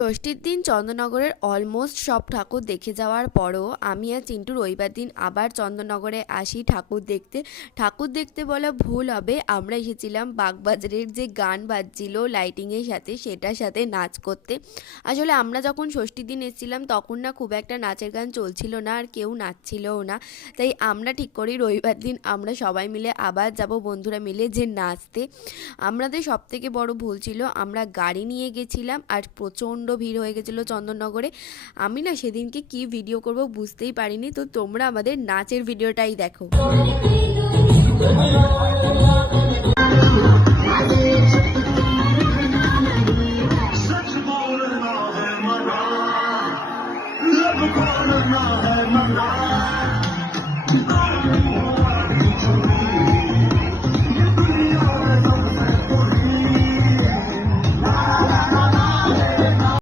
ষষ্ঠীর দিন চন্দননগরের অলমোস্ট সব ঠাকুর দেখে যাওয়ার পরও আমি আর চিন্টু রবিবার দিন আবার চন্দননগরে আসি ঠাকুর দেখতে বলা ভুল হবে। আমরা এসেছিলাম বাগবাজারের যে গান বাজছিল লাইটিংয়ের সাথে, সেটার সাথে নাচ করতে। আসলে আমরা যখন ষষ্ঠীর দিন এসেছিলাম তখন না খুব একটা নাচের গান চলছিল না, আর কেউ নাচছিলও না। তাই আমরা ঠিক করি রবিবার দিন আমরা সবাই মিলে আবার যাব বন্ধুরা মিলে যে নাচতে। আমাদের সব থেকে বড় ভুল ছিল আমরা গাড়ি নিয়ে গেছিলাম আর প্রচণ্ড ভিড় হয়ে গেছিলো চন্দননগরে। আমি না সেদিনকে কি ভিডিও করব বুঝতেই পারিনি। তো তোমরা আমাদের নাচের ভিডিওটাই দেখো।